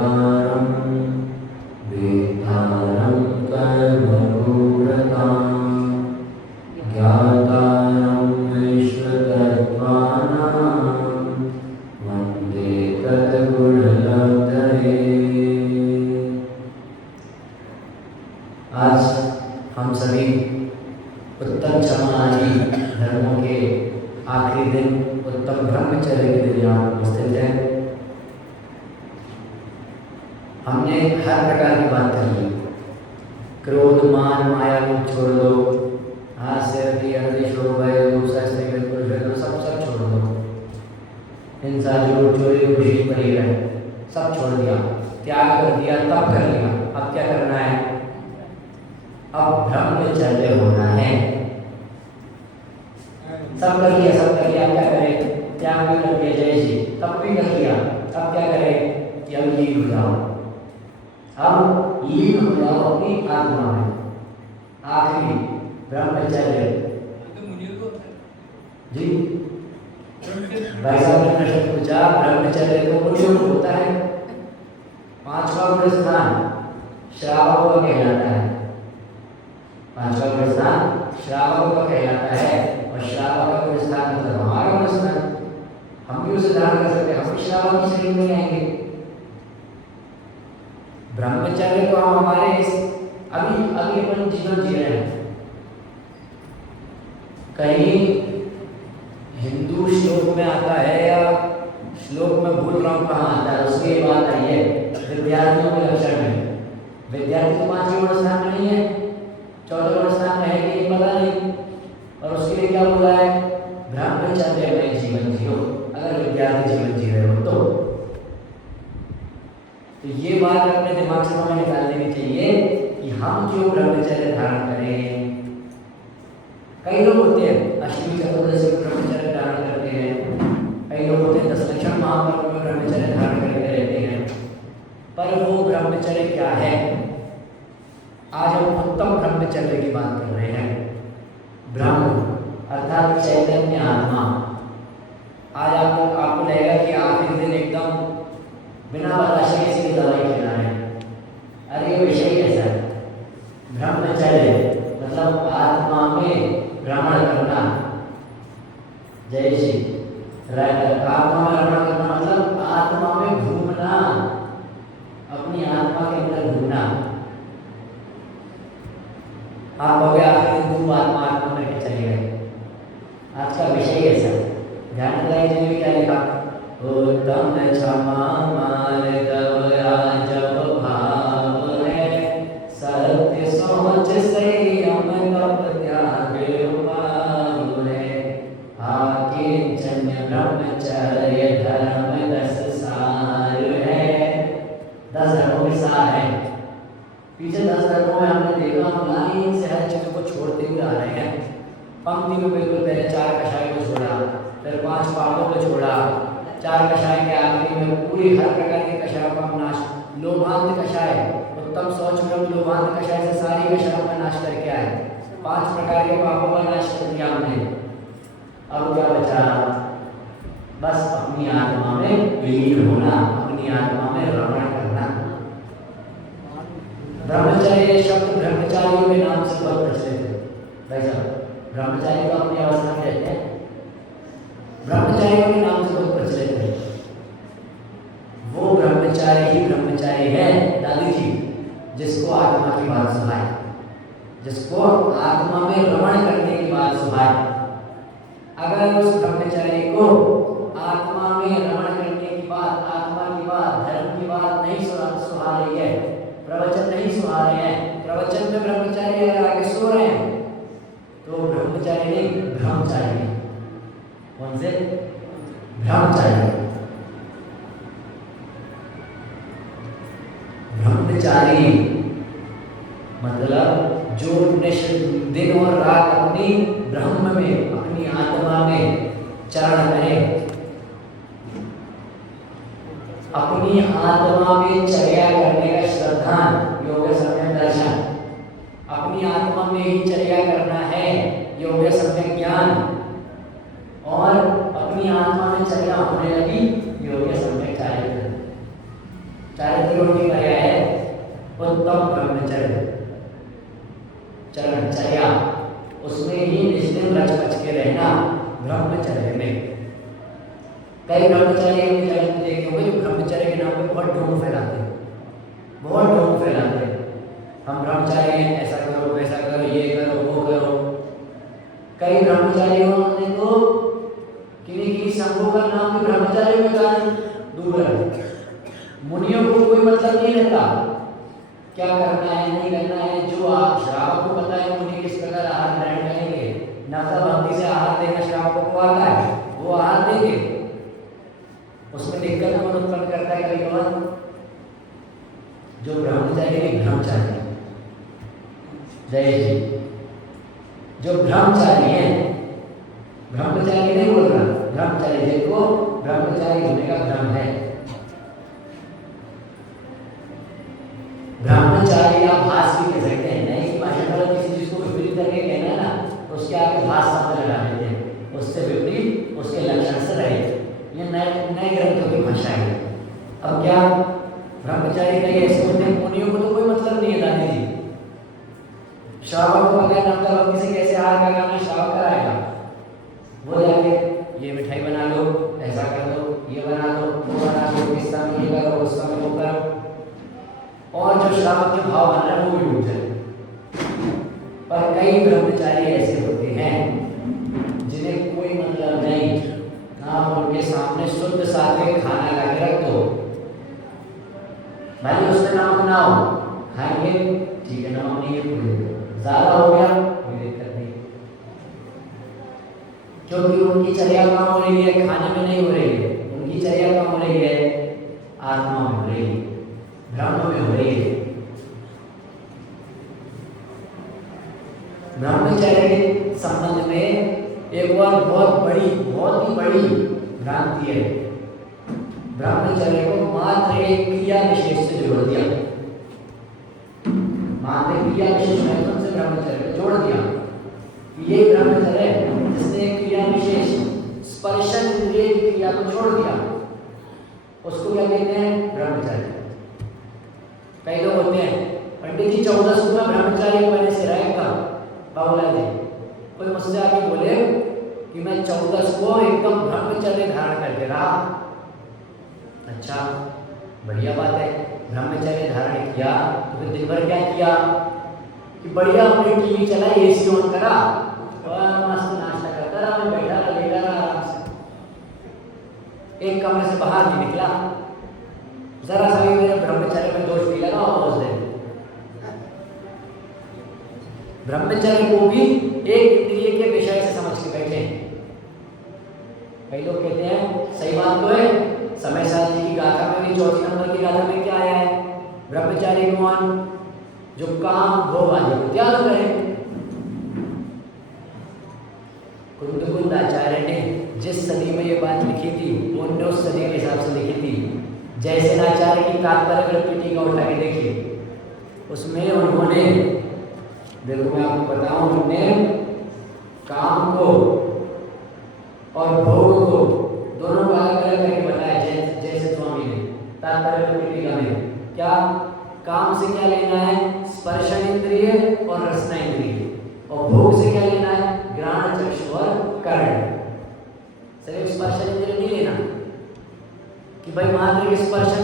वेदारं वेदारं कर्मरूपतां ज्ञातारं विश्वतत्त्वानां वन्दे तद्गुणलब्धये। आज हम सभी उत्तम समाधि धर्मों के आखिरी दिन उत्तम ब्रह्मचर्य के दिन यहाँ उपस्थित हैं। हमने हर प्रकार की बात कर ली। क्रोध मान माया को छोड़ दो, हास्य अति छोड़ भय दूसरा स्त्री बिल्कुल सब छोड़ दो। हिंसा झूठ चोरी खुशी परिग्रह सब छोड़ दिया, त्याग कर दिया, तब कर लिया। अब क्या करना है? अब ब्रह्मचर्य होना है। सब कर लिया, सब कर लिया। अब क्या करें? त्याग भी कर दिया, जय जी, तब भी कर लिया। अब क्या करें कि अब लीन हो जाओ। अब लीन हो जाओ अपनी आत्मा में। आखिरी ब्रह्मचर्य जी। भाई साहब ने प्रश्न पूछा, ब्रह्मचर्य तो मुनियों को होता है। पांचवा गुण स्थान श्रावकों का कहलाता है। पांचवा गुण स्थान श्रावकों का कहलाता है। और श्रावक का गुण स्थान मतलब हमारा गुण स्थान। हम भी उसे धारण कर सकते हैं, हम भी श्रावक की श्रेणी में आएंगे। ब्रह्मचर्य को हम हमारे अभी अपन जीवन जी रहे हैं। कहीं हिंदू श्लोक में आता है या श्लोक में भूल रहा हूँ कहाँ आता है, उसकी ये बात आई है विद्यार्थियों के लक्षण में। विद्यार्थी तो पांचवें गुण स्थान में नहीं है, चौथे गुण स्थान में है कि नहीं पता नहीं। और उसके लिए क्या बोला है? ब्रह्मचर्य में जीवन जियो। अगर विद्यार्थी जीवन जी रहे हो तो ये बात अपने दिमाग से हमें निकाल देनी चाहिए कि हम क्यों ब्रह्मचर्य धारण करें। कई लोग होते हैं अष्टमी चतुर्दशी में ब्रह्मचर्य धारण करते हैं, कई लोग होते हैं 10 लक्षण महापर्व में ब्रह्मचर्य धारण करके रहते हैं। पर वो ब्रह्मचर्य क्या है? आज हम उत्तम ब्रह्मचर्य की बात कर रहे हैं। ब्रह्म अर्थात चैतन्य आत्मा। आज आपको लगेगा कि आखिरी दिन एकदम बिना बताशे किसी की दवाई खिला रहे हैं। अरे ये विषय कैसा है? ब्रह्मचर्य मतलब आत्मा में भ्रमण करना। जय श्री आत्मा में भ्रमण करना मतलब आत्मा में घूमना, अपनी आत्मा के अंदर घूमना। आप हो गया आखिरी दिन खूब आत्मा आत्मा करके चले गए। आज का विषय ऐसा ध्यान लगाइए जी। क्या लिखा? उत्तम क्षमा मार्गव राजव भाव है, सत्य सोच संयम तप त्याग उपाव है, आकिंचन ब्रह्मचर्य धर्म 10 सार है। 10 धर्मों के सार है। पीछे 10 धर्मों में हमने देखा हम लाइन से हर चीजों को छोड़ते हुए आ रहे हैं। पंक्ति में बिल्कुल पहले 4 कषाय को छोड़ा, फिर 5 पापों को छोड़ा, 4 कषाय के आखिरी में पूरी हर प्रकार के कषायों का नाश। लोभांत कषाय, उत्तम शौच में लोभांत कषाय से सारी कषायों का नाश करके आए। 5 प्रकार के पापों का नाश कर दिया हमने। अब क्या बचा? बस अपनी आत्मा में विलीन होना, अपनी आत्मा में रमण करना। ब्रह्मचर्य शब्द ब्रह्मचारियों के नाम से बहुत प्रचलित है। भाई साहब ब्रह्मचारी तो अपनी अवस्था में रहते हैं, ब्रह्मचारियों के नाम से बहुत प्रचलित है। वो ब्रह्मचारी ही ब्रह्मचारी है दादी जी, जिसको आत्मा की बात सुनाए, जिसको आत्मा में रमण करने की बात सुनाए। अगर उस ब्रह्मचारी को आत्मा में रमण करने की बात, आत्मा की बात, धर्म की बात नहीं सुना रही है, प्रवचन नहीं सुना रहे हैं, प्रवचन में ब्रह्मचारी अगर आगे सो रहे हैं तो ब्रह्मचारी नहीं ब्रह्मचारी। कौन से? ब्रह्मचारी। ब्रह्मचारी मतलब जो दिन और रात अपनी ब्रह्म में, अपनी आत्मा में चरण करे, अपनी आत्मा में चर्या करने का श्रद्धान योग सम्यक दर्शन। अपनी आत्मा में ही चर्या करना है, योग सम्यक ज्ञान। और अपनी आत्मा में चर्या होने लगी योग सम्यक चारित्र। चारित्र्य की पर्याय है उत्तम ब्रह्मचर्य चरणचर्या, उसमें ही निश्चित रच बच के रहना ब्रह्मचर्य में। कई ब्रह्मचारी अपने जगत में देखे होंगे जो ब्रह्मचर्य के नाम पे बहुत ढोंग फैलाते हैं, बहुत ढोंग फैलाते हैं। हम ब्रह्मचारी हैं, ऐसा करो वैसा करो, ये करो वो करो। कई ब्रह्मचारियों ने तो किन्हीं संघों का नाम भी ब्रह्मचारी में कहा दूर है। मुनियों को कोई मतलब नहीं रहता क्या करना है नहीं करना है। जो आप श्रावक को पता है मुनि किस प्रकार आहार ग्रहण करेंगे, नवता भक्ति से आहार देना श्रावकों को आता है, वो आहार देंगे। उसमें दिक्कत कौन उत्पन्न करता है? कभी कभार जो ब्रह्मचारी ब्रह्मचारी जय जी, जो ब्रह्मचारी है, ब्रह्मचारी नहीं बोल रहा, ब्रह्मचारी जिनको ब्रह्मचारी होने का भ्रम है। ब्रह्मचारी या भास भी कह सकते हैं, नहीं भाषा में किसी चीज को विपरीत करके कहना ना तो उसके आगे भास शब्द लगा देते हैं, उससे विपरीत उसके लक्षण से रहे। ये नए ग्रंथों की भाषा है। अब क्या ब्रह्मचारी कई ऐसे होते हैं, मुनियों को तो कोई मतलब नहीं है दादी जी। श्रावक को पता है नवता भक्ति से कैसे आहार कराना, श्रावक कराएगा। वो जाके ये मिठाई बना लो, ऐसा कर लो, ये बना लो, वो बना लो, इस समय ये करो, उस समय वो करो। और जो श्रावक के भाव बन रहा है वो भी डूब जाए। पर कई ब्रह्मचारी ऐसे होते हैं जिन्हें कोई मतलब नहीं, ना उनके सामने शुद्ध सात्विक खाना ला के रख दो, भले उसमें नमक ना हो, खाएंगे ठीक है, नमक नहीं है कोई दिक्कत, ज्यादा हो गया कोई दिक्कत नहीं, क्योंकि उनकी चर्या कहाँ हो रही है? खाने में नहीं हो रही है, उनकी चर्या कहाँ हो रही है? आत्मा में हो रही है, ब्रह्म में हो रही है। ब्रह्मचर्य के संबंध में एक और बहुत ही बड़ी भ्रांति है। ब्रह्मचर्य को मात्र एक क्रिया विशेष से जोड़ दिया, मात्र क्रिया विशेष महत्व से ब्रह्मचर्य को जोड़ दिया। ये ब्रह्मचर्य जिसने क्रिया विशेष स्पर्शन इंद्रिय की क्रिया को छोड़ दिया, उसको क्या कहते हैं? ब्रह्मचर्य। कई लोग होते हैं पंडित जी 14 सुबह ब्रह्मचारी बने से रहेगा बाबूलाल जी, कोई मुझसे आके बोले कि मैं 14 को एकदम ब्रह्मचर्य धारण करके रहा। अच्छा बढ़िया बात है, ब्रह्मचर्य धारण किया तो फिर दिन भर क्या किया कि बढ़िया अपनी टीवी चलाई, एसी ऑन करा और मस्त नाश्ता करता रहा, मैं बैठा रहा, लेटा रहा आराम से, एक कमरे से बाहर नहीं निकला, जरा सा भी मेरे ब्रह्मचर्य में दोष नहीं लगा। और उस दिन ब्रह्मचर्य को भी एक इंद्रिय के विषय से समझ के बैठे। कई लोग कहते हैं सही बात तो है, समय साथ जी की गाथा में भी 4 नंबर की गाथा में क्या आया है? ब्रह्मचारी कौन? जो काम भोग आदि को त्याग करे। कुंद आचार्य ने जिस सदी में ये बात लिखी थी, उन्होंने उस सदी के हिसाब से लिखी थी। जयसेनाचार्य की तात्पर्य टीका उठा के देखिए, उसमें उन्होंने, देखो मैं आपको बताऊं, उन्होंने काम को और भोग को दोनों को अलग अलग करके बताया। जैसे स्वामी ने तात्पर्य टीका में क्या, काम से क्या लेना है? स्पर्शन इंद्रिय और रसना इंद्रिय, और भोग से क्या लेना है? घ्राण चक्षु और कर्ण। सिर्फ स्पर्शन इंद्रिय नहीं लेना कि भाई मात्र स्पर्शन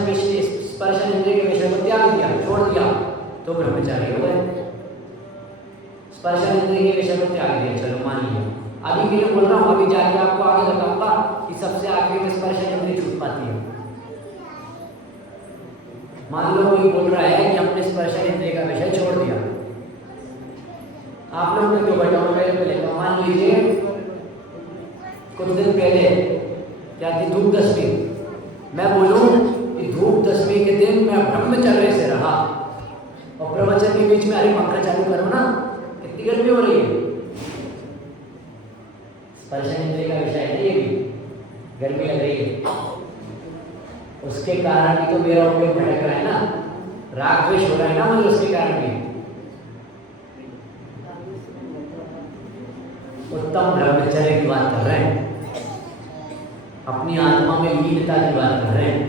इंद्रिय के विषय को त्याग दिया, छोड़ दिया तो ब्रह्मचारी हो गए। स्पर्शन इंद्रिय के विषय को त्याग दिया, चलो मान लिया। अभी के लिए बोल रहा हूँ, अभी जाके आपको आगे बताऊंगा कि सबसे आगे में स्पर्शन इंद्रिय छूट पाती है। मान लो कोई बोल रहा है कि हमने स्पर्शन इंद्रिय का विषय छोड़ दिया, आप लोग ने क्यों बताओ? पहले तो मान लीजिए कुछ दिन पहले क्या थी? धूप दशमी। मैं बोलूं कि धूप दशमी के दिन मैं ब्रह्मचर्य से रहा, और प्रवचन के बीच में अरे पंखा चालू करो ना, कितनी गर्मी हो रही है। स्पर्शन इंद्रिय का विषय है, ये भी गर्मी लग रही है, उसके कारण ही तो मेरा उपयोग भटक रहा है ना, राग द्वेष हो रहा है ना मुझे, उसके कारण भी। उत्तम ब्रह्मचर्य की बात कर रहे हैं, अपनी आत्मा में लीनता की बात कर रहे हैं।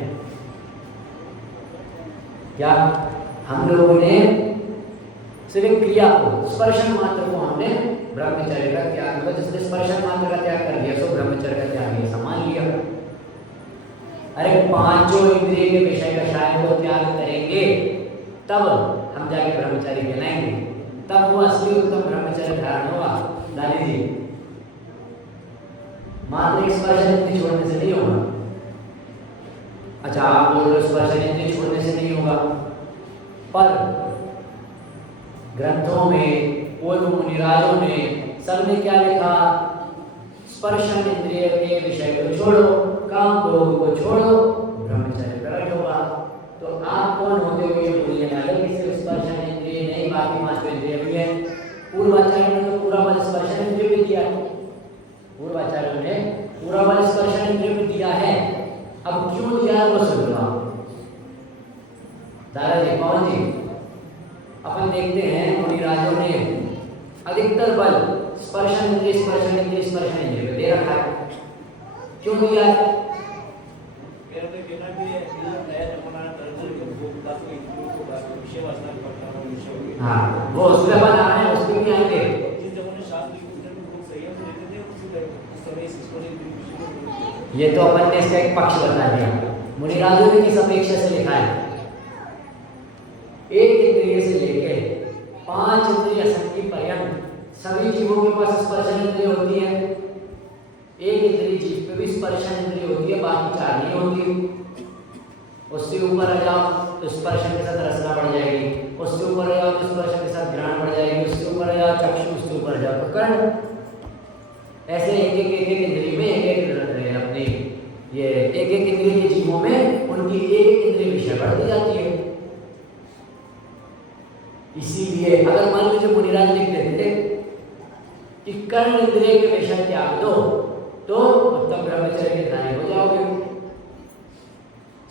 क्या हम लोगों ने सिर्फ एक क्रिया को, स्पर्शन मात्र को हमने ब्रह्मचर्य का त्याग, मतलब जिसने स्पर्शन मात्र का त्याग कर दिया सो ब्रह्मचर्य का त्याग ये समान लिया। अरे पांचों इंद्रिय के विषय का शायद को त्याग करेंगे तब हम जाके ब्रह्मचारी कहलाएंगे, तब वो असली उत्तम ब्रह्मचर्य धारण होगा। दादी जी मात्र एक स्पर्शन इंद्रिय छोड़ने से नहीं होगा। अच्छा आप बोल रहे हो स्पर्शन इंद्रिय छोड़ने से नहीं होगा, पर ग्रंथों में पूर्व मुनिराजों ने सबने क्या लिखा, स्पर्शन इंद्रिय के विषय को छोड़ो, काम भोग को छोड़ो, ब्रह्मचर्य प्रकट होगा। तो आप कौन होते हो ये बोलने वाले कि सिर्फ स्पर्शन इंद्रिय नहीं बाकी पांच इंद्रिय भी है? पूर्वाचार्य ने तो पूरा बल स्पर्शन इंद्रिय भी दिया है, पूर्वाचार्यों ने पूरा बल स्पर्शन इंद्रिय भी दिया है। अब क्यों दिया है वो सुन लो दादाजी कौन जी। अपन देखते हैं मुनिराजों ने अधिकतर बल स्पर्शन इंद्रिय स्पर्शन इंद्रिय स्पर्शन इंद्रिय पे दे रखा है। क्यों दिया है? हाँ वो उसमें अपन आ रहे हैं, उसमें भी आएंगे। ये तो अपन ने इसका एक पक्ष बता दिया। मुनिराजों ने किस अपेक्षा से लिखा है? एक इंद्रिय से लेकर पांच इंद्रिय संधि पर्यंत सभी जीवों के पास स्पर्शन इंद्रिय होती है। एक इंद्रिय जीव पे भी स्पर्शन इंद्रिय होती है, बाकी चार नहीं होती। उससे ऊपर आ जाओ तो स्पर्शन के साथ रसना बढ़ जाएगी, उससे ऊपर आ जाओ तो स्पर्शन के साथ घ्राण बढ़ जाएगी, उससे ऊपर आ जाओ चक्षु, उससे ऊपर आ जाओ तो कर्ण। ऐसे एक एक इंद्रिय में एक एक अपनी ये एक एक इंद्रिय के जीवों में उनकी एक एक इंद्रिय विषय बढ़ती जाती है। इसीलिए अगर मान लीजिए मुनिराज लिख देते कि कर्ण इंद्रिय के विषय त्याग दो तो उत्तम ब्रह्मचर्य के धारी हो जाओगे।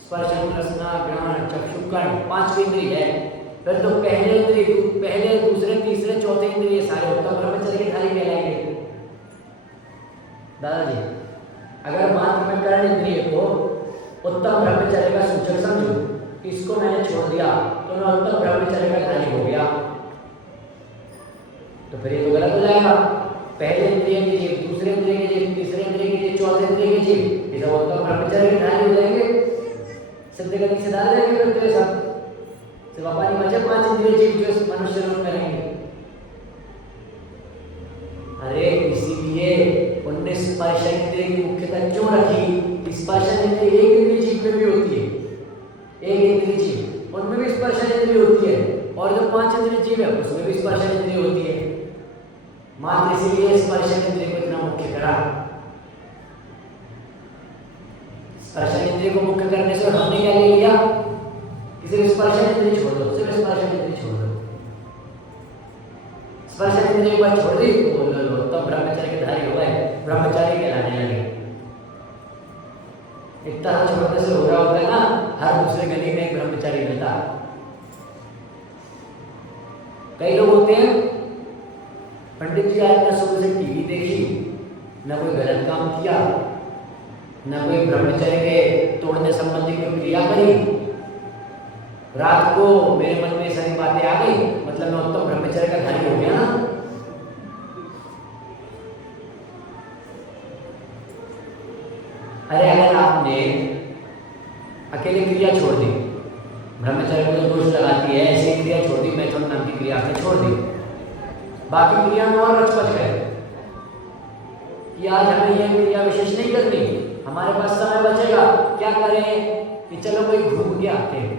स्पर्शन रसना घ्राण चक्षु कर्ण पांच इंद्रिय है, फिर तो पहले इंद्रिय पहले दूसरे तीसरे चौथे इंद्रिय सारे उत्तम ब्रह्मचर्य के धारी कहलाएंगे। दादाजी अगर मात्र मैं कर्ण इंद्रिय को उत्तम ब्रह्मचर्य का सूचक समझूं, इसको मैंने छोड़ दिया तो मैं उत्तम ब्रह्मचर्य का धारी हो गया, तो फिर ये तो गलत हो जाएगा। पहले इंद्रिय के जीव, दूसरे इंद्रिय के जीव, तीसरे इंद्रिय के जीव, चौथे इंद्रिय के जीव, ये सब उत्तम ब्रह्मचर्य के धारी हो जाएंगे। सिद्ध गति से डाल देंगे फिर तो ये सब सिर्फ अपनी बचे पांच इंद्रिय जीव जो मनुष्य रूप में रहेंगे। अरे इसीलिए उनने स्पर्शन इंद्रिय की मुख्यता क्यों रखी? स्पर्शन इंद्रिय एक इंद्रिय जीव में भी होती है, एक इंद्रिय जीव उनमें भी स्पर्शन इंद्रिय होती है, और जो पांच इंद्रिय जीव है उसमें भी स्पर्शन इंद्रिय होती है। मात्र इसीलिए स्पर्शन इंद्रिय को इतना मुख्य करा। स्पर्शन इंद्रिय को मुख्य करने से हमने क्या ले लिया कि सिर्फ स्पर्शन इंद्रिय छोड़ दो, सिर्फ स्पर्शन इंद्रिय छोड़ दो। स्पर्शन इंद्रिय को छोड़ दी तो बोलो तो ब्रह्मचर्य के धारी हो गए, ब्रह्मचारी कहलाने लगे। इतना छोड़ने से हो रहा होता है ना, हर दूसरे गली में एक ब्रह्मचारी मिलता। कई लोग होते हैं पंडित जी आज ना सुबह से टीवी देखी, ना कोई गलत काम किया, ना कोई ब्रह्मचर्य के तोड़ने संबंधी कोई क्रिया करी, रात को मेरे मन में सारी बातें आ गई, मतलब मैं उत्तम ब्रह्मचर्य का धारी हो गया ना। अरे अगर आपने अकेले क्रिया छोड़ दी, ब्रह्मचर्य को जो दोष लगाती है ऐसी क्रिया छोड़ दी, मैथुन नाम की क्रिया आपने छोड़ दी, बाकी क्रिया में और रचपच गए कि आज हमें यह क्रिया विशेष नहीं करनी, हमारे पास समय बचेगा, क्या करें कि चलो कोई घूम के आते हैं।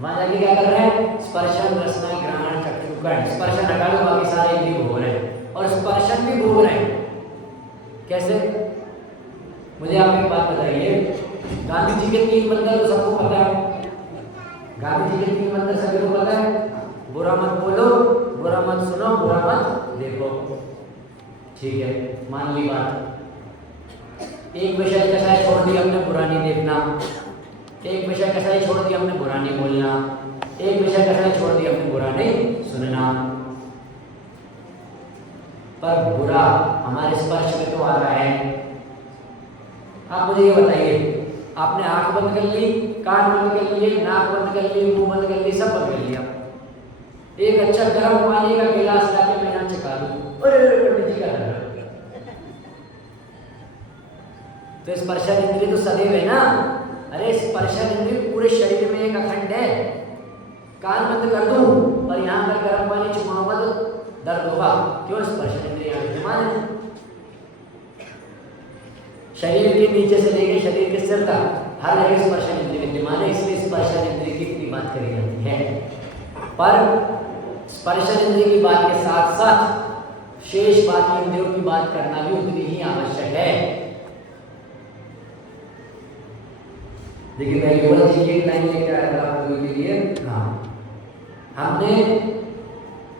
वहां जाके क्या कर रहे हैं? स्पर्शन रसना घ्राण चक्षु कर्ण, स्पर्शन हटा दो बाकी सारे इंद्रिय भोग रहे हैं, और स्पर्शन भी भोग रहे हैं। कैसे? मुझे आप एक बात बताइए, गांधी जी के 3 मंत्र तो सबको पता है, गांधी जी के 3 मंत्र सभी को पता है, बुरा मत बोलो, बुरा मत सुनो, बुरा मत देखो। ठीक है, मान ली बात। एक विषय कैसा है छोड़ दी हमने, बुरा नहीं देखना। एक विषय कैसा है छोड़ दी हमने, बुरा नहीं बोलना। एक विषय कैसा है छोड़ दी हमने, बुरा नहीं सुनना। पर बुरा हमारे स्पर्श में तो आ रहा है। आप मुझे ये बताइए, आपने आंख बंद कर ली, कान बंद कर लिए, नाक बंद कर ली, मुंह बंद कर ली, सब बंद कर लिया। एक अच्छा गर्म पानी का गिलास लाके मैं यहाँ चिपका दूं, अरे पंडित जी का डर, तो स्पर्शन इंद्रिय तो सदैव है ना। अरे स्पर्शन इंद्रिय पूरे शरीर में एक अखंड है। कान बंद कर दूं और यहाँ पर गर्म पानी चुमाऊंगा तो दर्द होगा, क्यों? स्पर्शन इंद्रिय विद्यमान है। शरीर के नीचे से लेकर शरीर के सिर तक हर जगह स्पर्शन इंद्रिय विद्यमान है, इसलिए स्पर्शन इंद्रिय की इतनी बात करी जाती है। पर स्पर्शन इंद्रिय की बात के साथ साथ शेष बाकी इंद्रियों की बात करना भी उतनी ही आवश्यक है। देखिए मैं योगा जी की एक लाइन लेकर आया था आप लोगों के लिए। हाँ, हमने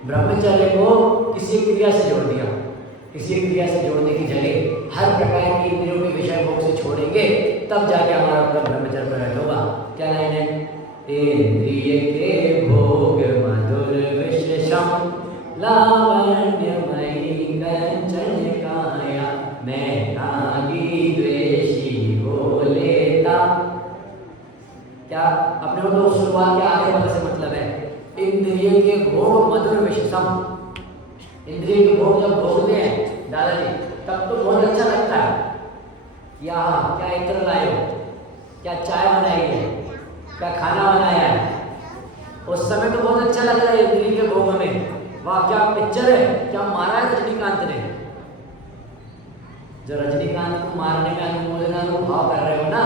ब्रह्मचर्य को किसी क्रिया से जोड़ दिया। किसी क्रिया से जोड़ने की जगह हर प्रकार की इंद्रियों के विषय भोग से छोड़ेंगे, तब जाके हमारा अपना ब्रह्मचर्य प्रकट होगा। क्या लाइन है? इंद्रिय के भोग मधुर विशेषम लावण्यमयी कंचन काया, मैं रागी द्वेषी हो लेता। क्या अपने को तो शुरुआत के आगे पद से मतलब है, इंद्रिय के भोग मधुर विशेषम। इंद्रिय के भोग जब भोगते हैं दादाजी, तब तो बहुत अच्छा लगता है। या क्या इत्र लाए हो, क्या चाय बनाई है, क्या खाना बनाया है, उस समय तो बहुत अच्छा लग रहा है इंद्रिय के भोग में। वाह क्या पिक्चर है, क्या मारा है रजनीकांत ने। जो रजनीकांत को मारने में अनुमोदना को भाव कर रहे हो ना,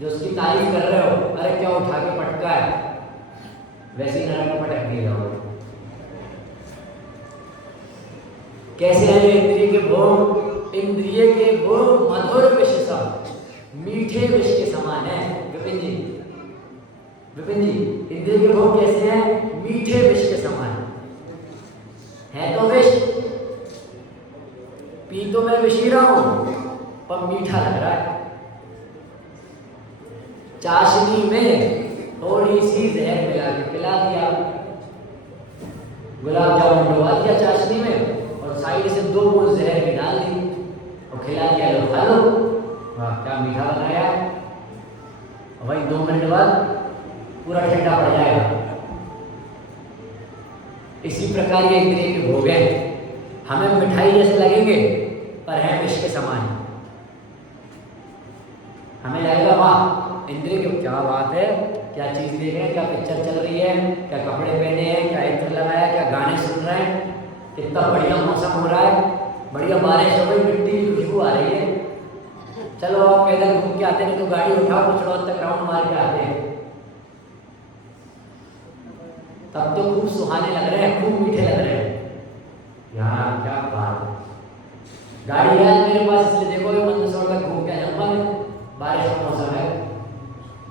जो उसकी तारीफ कर रहे हो, अरे क्या उठा के पटका है, वैसे ही नरक में पटक दिए जाओ। कैसे है इंद्रिय के भोग? इंद्रिय के भोग मधुर विष सम, मीठे विष के समान है। विपिन जी, विपिन जी, इंद्रिय के भोग कैसे हैं? मीठे विष के समान है। तो विष पी तो मैं विष ही रहा हूं, पर मीठा लग रहा है। चाशनी में थोड़ी सी जहर मिला के पिला दिया, गुलाब जामुन डुबा दिया चाशनी में और साइड से 2 बूंद जहर की डाल दी और खिला दिया, लो खा लो। वाह क्या मीठा बनाया। वही 2 मिनट बाद पूरा ठंडा पड़ जाएगा। इसी प्रकार ये इंद्रिय के भोग हैं। हमें मिठाई जैसे लगेंगे पर है विष के समान। हमें लगेगा वाह इंद्रिय की क्या बात है, क्या चीज़ देख रहे हैं, क्या पिक्चर चल रही है, क्या कपड़े पहने हैं, क्या इत्र लगाया, क्या गाने सुन रहे हैं, कितना बढ़िया मौसम हो रहा है, बढ़िया बारिश हो गई, मिट्टी की खुशबू आ रही है। चलो आप पैदल घूम के आते हैं, तो गाड़ी उठाओ कुछ रोज तक राउंड मार के आते हैं, तब तो खूब सुहाने लग रहे हैं, खूब मीठे लग रहे हैं। यार क्या बात है। गाड़ी है मेरे पास, इसलिए देखो ये मंदसौर तक घूम के आऊंगा, बारिश का मौसम है।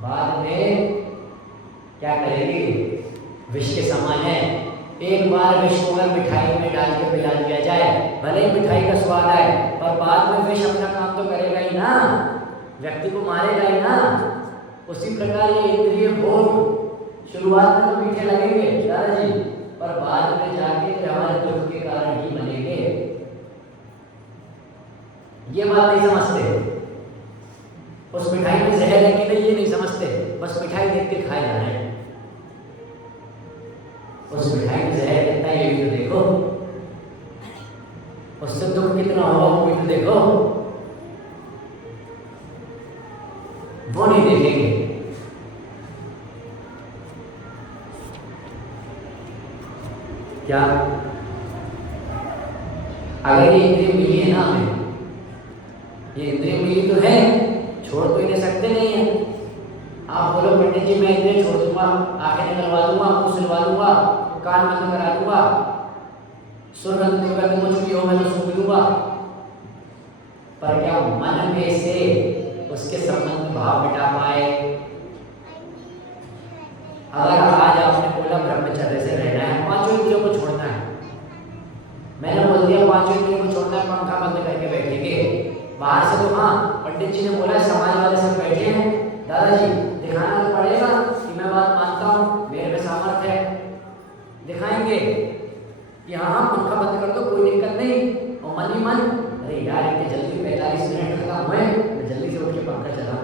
बाद में क्या करेगी? विष के समान है। एक बार विष को अगर मिठाई में डाल के पिला दिया जाए, भले ही मिठाई का स्वाद आए, पर बाद में विष अपना काम तो करेगा ही ना, व्यक्ति को मारेगा ही ना। उसी प्रकार ये इंद्रिय भोग शुरुआत में तो मीठे लगेंगे दादाजी, पर बाद में जाके हमारे दुख के कारण ही बनेंगे। ये बात नहीं समझते। उस मिठाई में जहर है कि नहीं ये नहीं समझते, बस मिठाई देख के खाए जा रहे हैं। उस मिठाई में जहर कितना है ये भी तो देखो, उससे दुख कितना होगा वो भी तो देखो। वो नहीं देखेंगे। क्या अगर ये इंद्रिय मिली है ना हमें, ये इंद्रिय मिली तो है, छोड़ तो इन्हें सकते नहीं है। आप बोलो पंडित जी मैं इंद्रिय छोड़ दूंगा, आंखें निकलवा दूंगा, मुंह सिलवा दूंगा, कान बंद करा दूंगा, सुरगंध दुर्गंध कुछ भी हो मैं तो सूंघ दूंगा, पर क्या मन में से उसके संबंध भाव मिटा पाए? अगर आज आपने बोला ब्रह्मचर्य से रहना है, 5 इंद्रियों को छोड़ना है, मैंने बोल दिया 5 इंद्रियों को छोड़ना है, पंखा बंद करके बैठेंगे। बाहर से तो हाँ पंडित जी ने बोला समाज वाले सब बैठे हैं, दादाजी दिखाना तो पड़ेगा कि मैं बात मानता हूँ, मेरे में सामर्थ्य है, दिखाएंगे कि हाँ हाँ पंखा बंद कर दो कोई दिक्कत नहीं। और मन ही मन अरे यार इतने जल्दी 45 मिनट खत्म हुए, मैं जल्दी से उठ के पंखा चला,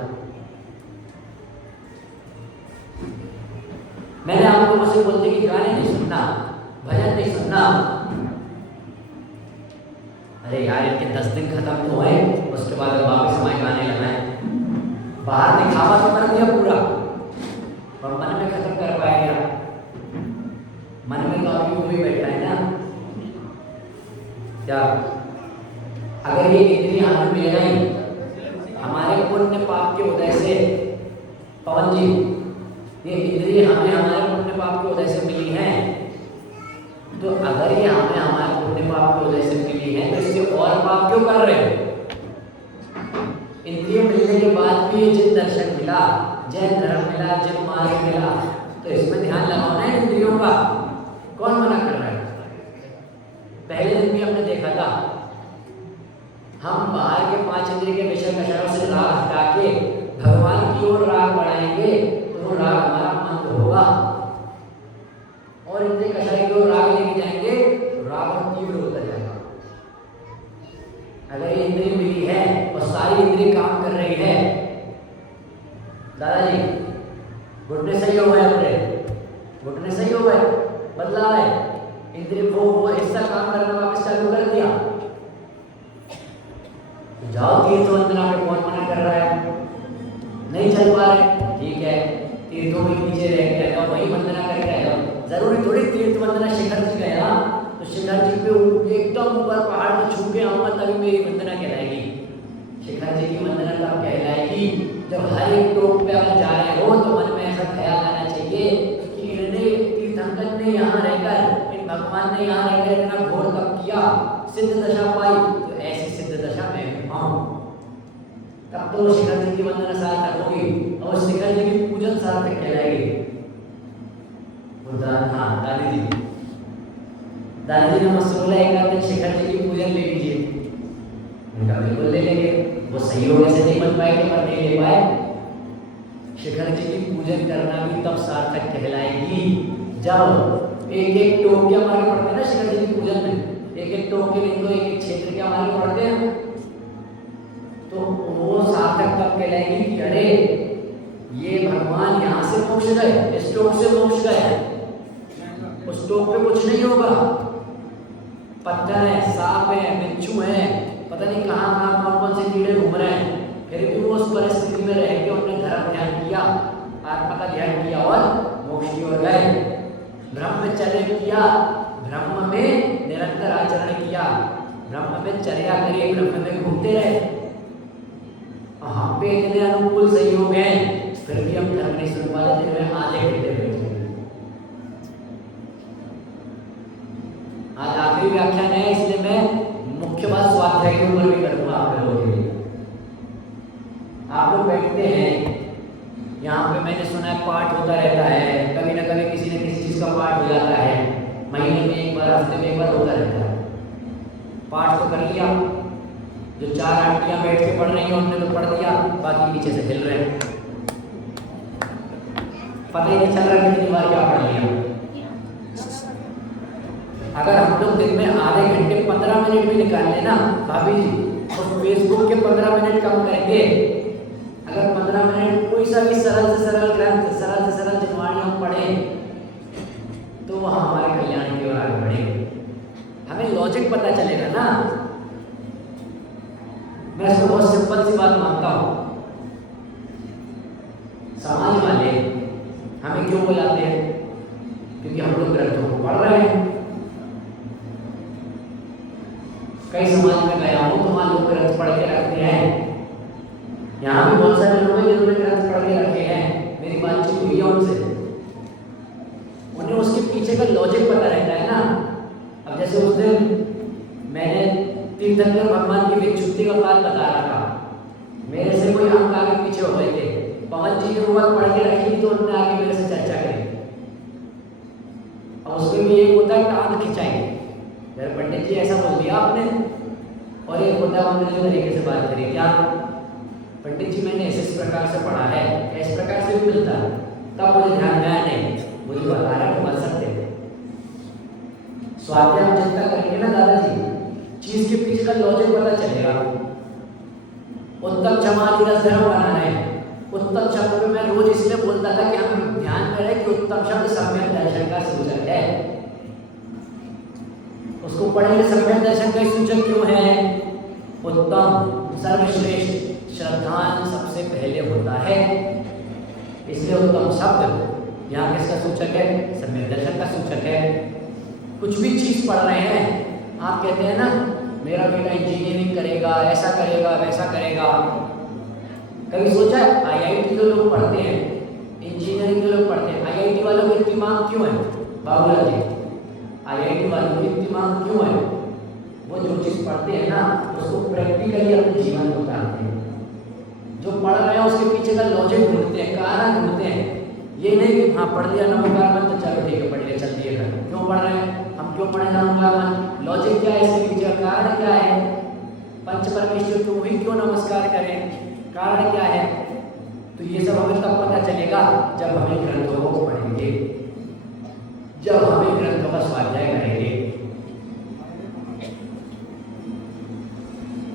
मैंने आप लोगों से बोलते कि गाने नहीं सुनना, भजन नहीं सुनना। अरे यार इनके 10 दिन खत्म तो हुए, उसके बाद वापस हमारे गाने लगाए। बाहर दिखावा तो कर दिया पूरा, और मन में खत्म कर पाया क्या? मन में तो अभी वो भी बैठा है ना क्या? अगर ये इंद्रिय हमें मिल गई हमारे पुण्य पाप के उदय से, पवन जी ये इंद्रिय हमें हमारे पुण्य पाप के उदय से मिली हैं, तो अगर ये हमें हमारे पुण्य पाप के उदय से मिली है तो इससे और पाप क्यों कर रहे हो? इंद्रिय मिलने के बाद भी जिन दर्शन मिला, जैन धर्म मिला, जिन मार्ग मिला, तो इसमें ध्यान लगाओ ना इंद्रियों का। कौन मना कर रहा है? पहले दिन भी हमने देखा था, हम बाहर के 5 इंद्रिय के विषय कषायों से राग हटा के भगवान की ओर राग बढ़ाएंगे तो वो राग हमारा मंद होगा, और इंद्रिय कषाय की ओर राग लेके जाएंगे तो राग और तीव्र होता जाएगा। अगर ये इंद्रिय मिली है और सारी इंद्रिय काम कर रही है, दादाजी घुटने सही हो गए, अपने घुटने सही हो गए, बदलाव है, इंद्रिय वो हिस्सा काम करना वापस चालू कर दिया, जाओ तीर्थ वंदना पे। कौन मना कर रहा है? नहीं चल पा रहे, ठीक है, तीर्थों में नीचे रह के आ जाओ, वही वंदना करके आ जाओ। जरूरी थोड़ी तीर्थ वंदना शिखर जी गया तो शिखर जी पे एकदम ऊपर पहाड़ में छू के आऊंगा तभी मेरी वंदना कहलाएगी। शिखर जी की वंदना तब कहलाएगी जब हर एक टोक पे अगर जा रहे हो तो मन में ऐसा ख्याल आना चाहिए कि इन्होंने तीर्थंकर ने यहाँ रहकर, इन भगवान ने यहाँ रहकर इतना घोर तप किया, सिद्ध दशा पाई, तो ऐसी सिद्ध दशा में भी पाऊं, तब तो शिखर जी की वंदना सार्थक होगी और शिखर जी की पूजन सार्थक कहलाएगी। हाँ दादी जी ने मुझसे बोला एक आध दिन शिखर जी की पूजन ले लीजिए। उनका बिल्कुल ले लेंगे, वो सही होने से नहीं बन पाएंगे पर नहीं ले पाए। शिखर जी की पूजन करना भी तब सार्थक कहलाएगी जब एक एक टोक के हमारे पढ़ते हैं ना शिखर जी की पूजन में, एक एक टोक के नहीं तो एक एक क्षेत्र के हमारे पढ़ते हैं, तो वो सार्थक तब कहलाएगी कि अरे ये भगवान यहाँ से मोक्ष गए, इस टोक से मोक्ष गए, उस टोक पे कुछ नहीं होगा, पत्थर है, सांप है, बिच्छू है, पता नहीं कहाँ कहाँ कौन कौन से कीड़े घूम रहे हैं, फिर भी वो उस परिस्थिति में रह के उन्होंने धर्म ध्यान किया, आत्मा का ध्यान किया और मोक्ष की ओर गए। ब्रह्मचर्य किया, ब्रह्म में निरंतर आचरण किया, ब्रह्म में चर्या करी, ब्रह्म में घूमते रहे। हम पे इतने अनुकूल सहयोग हैं फिर भी हम धर्म नहीं सुन पा रहे, दिन में आधे घंटे बैठे। आज आखिरी व्याख्यान है इसलिए मैं मुख्य बात स्वाध्याय के ऊपर भी करूंगा आप लोगों के लिए। आप लोग बैठते हैं यहाँ पे, मैंने सुना है पाठ होता रहता है, कभी ना कभी किसी न किसी चीज़ का पाठ हो जाता है, महीने में एक बार, हफ्ते में एक बार होता रहता है। पाठ तो कर लिया, जो 4 आंटियां बैठ के पढ़ रही हैं उन्होंने तो पढ़ दिया, बाकी पीछे से हिल रहे हैं, पता ही नहीं चल रहा कितनी बार क्या पढ़ लिया। अगर हम लोग दिन में आधे घंटे 15 मिनट भी निकाल लेना भाभी जी, और फेसबुक के 15 मिनट कम करेंगे, अगर 15 मिनट कोई सा भी सरल से सरल ग्रंथ, सरल से सरल जिनवाणी हम पढ़ें तो वह हमारे कल्याण की ओर आगे बढ़ेंगे। हमें लॉजिक पता चलेगा ना। मैं इसको बहुत सिंपल सी बात मानता हूँ, समाज वाले हमें क्यों बुलाते हैं? क्योंकि हम लोग ग्रंथों को पढ़ रहे हैं। कई समाज में गया हूँ तो वहाँ लोग ग्रंथ पढ़ के रखते हैं, यहाँ भी बहुत सारे लोग हैं जिन्होंने ग्रंथ पढ़ के रखे हैं, मेरी बातचीत हुई है उनसे, उन्हें उसके पीछे का लॉजिक पता रहता है ना। अब जैसे उस दिन मैंने तीर्थंकर भगवान की विक्षुप्ति का बात बता रहा था, मेरे से कोई अंक आगे पीछे हो गए थे, पवन जी ने वो बात पढ़ के रखी थी तो उन्होंने आगे मेरे से चर्चा करी। और उसमें भी एक होता है टांग खिंचाई, यार पंडित जी ऐसा बोल दिया आपने, और एक होता है हमने जो तरीके से बात करी, क्या पंडित जी मैंने इस प्रकार से पढ़ा है, इस प्रकार से भी मिलता है, तब मुझे ध्यान में आया नहीं, मुझे बता रहा है मर सकते थे। स्वाध्याय हम चिंता करेंगे ना दादाजी, चीज के पीछे का लॉजिक पता चलेगा। उत्तम क्षमा धर्म बना है, उत्तम शब्द में मैं रोज इसलिए बोलता था कि हम ध्यान में रहे कि उत्तम शब्द सम्यक दर्शन का सूचक है। उसको पढ़ेंगे सम्यक दर्शन का सूचक क्यों है? उत्तम सर्वश्रेष्ठ श्रद्धान सबसे पहले होता है, इसलिए उत्तम शब्द यहाँ किसका सूचक है? सम्यक दर्शन का सूचक है। कुछ भी चीज पढ़ रहे हैं, आप कहते हैं ना मेरा बेटा इंजीनियरिंग करेगा, ऐसा करेगा, वैसा करेगा। कभी सोचा है आईआईटी जो लोग पढ़ते हैं, इंजीनियरिंग जो लोग पढ़ते हैं, आईआईटी वालों की इतनी मांग क्यों है? बाबूलाल जी, आईआईटी वालों की इतनी मांग क्यों है? वो जो चीज़ पढ़ते हैं ना उसको प्रैक्टिकली अपने जीवन में उतारते हैं। जो पढ़ रहे हैं उसके पीछे का लॉजिक ढूंढते हैं, कारण ढूंढते हैं। ये नहीं कि हाँ पढ़ लिया नमोकार मन तो चलो ठीक है पढ़ लिया चल दिए घर। क्यों पढ़ रहे हैं हम? क्यों पढ़े नमोकार मन? लॉजिक क्या है इसके पीछे? कारण क्या है? पंच परमेश्वर को ही क्यों नमस्कार करें? कारण क्या है? तो ये सब हमें तब पता चलेगा जब हमें ग्रंथों को पढ़ेंगे, जब हमें ग्रंथों का स्वाध्याय करेंगे।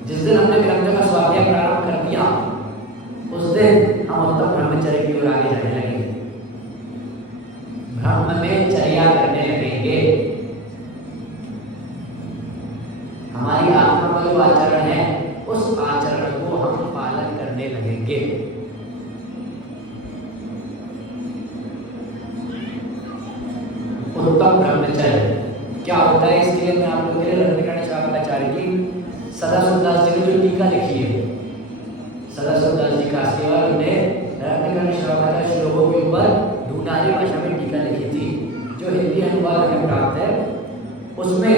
जिस दिन हमने ग्रंथों का स्वाध्याय प्रारंभ कर दिया उस दिन हम उत्तम ब्रह्मचर्य की ओर आगे जाने लगेंगे, ब्रह्म में चर्या करने लगेंगे। हमारी आत्मा का जो आचरण है उस आचरण को हम पालन करने लगेंगे। उत्तम ब्रह्मचर्य क्या होता है? इसके लिए मैं आप लोगों के लिए रत्नकर्ण स्वागताचार्य की सदाशिवदास जी ने जो टीका लिखी है, सदाशिवदास जी का सेवा ने रत्नकर्ण स्वागताचार्य श्लोकों के ऊपर ढूंढारी भाषा में टीका लिखी थी, जो हिंदी अनुवाद हमें प्राप्त है। उसमें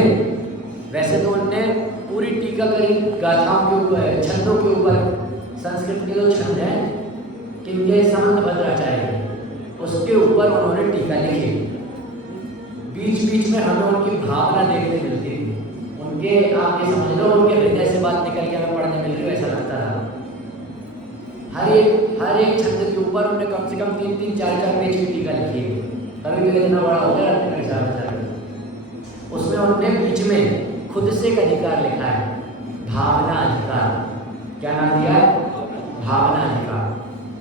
वैसे तो उनने पूरी टीका करी गाथाओं के ऊपर, छंदों के ऊपर। संस्कृत के जो छंद हैं किनके समंत भद्राचार्य, उसके ऊपर उन्होंने टीका लिखी। बीच बीच में हमें उनकी भावना देखने मिलती थी, उनके आप ये समझ लो उनके हृदय से बात निकल के हमें पढ़ने मिल रही है, ऐसा लगता था। हर एक छंद के ऊपर उन्होंने कम से कम 3-3, 4-4 पेज की टीका लिखी है। कभी तो इतना बड़ा हो गया। उसमें उन्होंने बीच में खुद से एक अधिकार लिखा है, भावना अधिकार। क्या नाम दिया है? भावना अधिकार।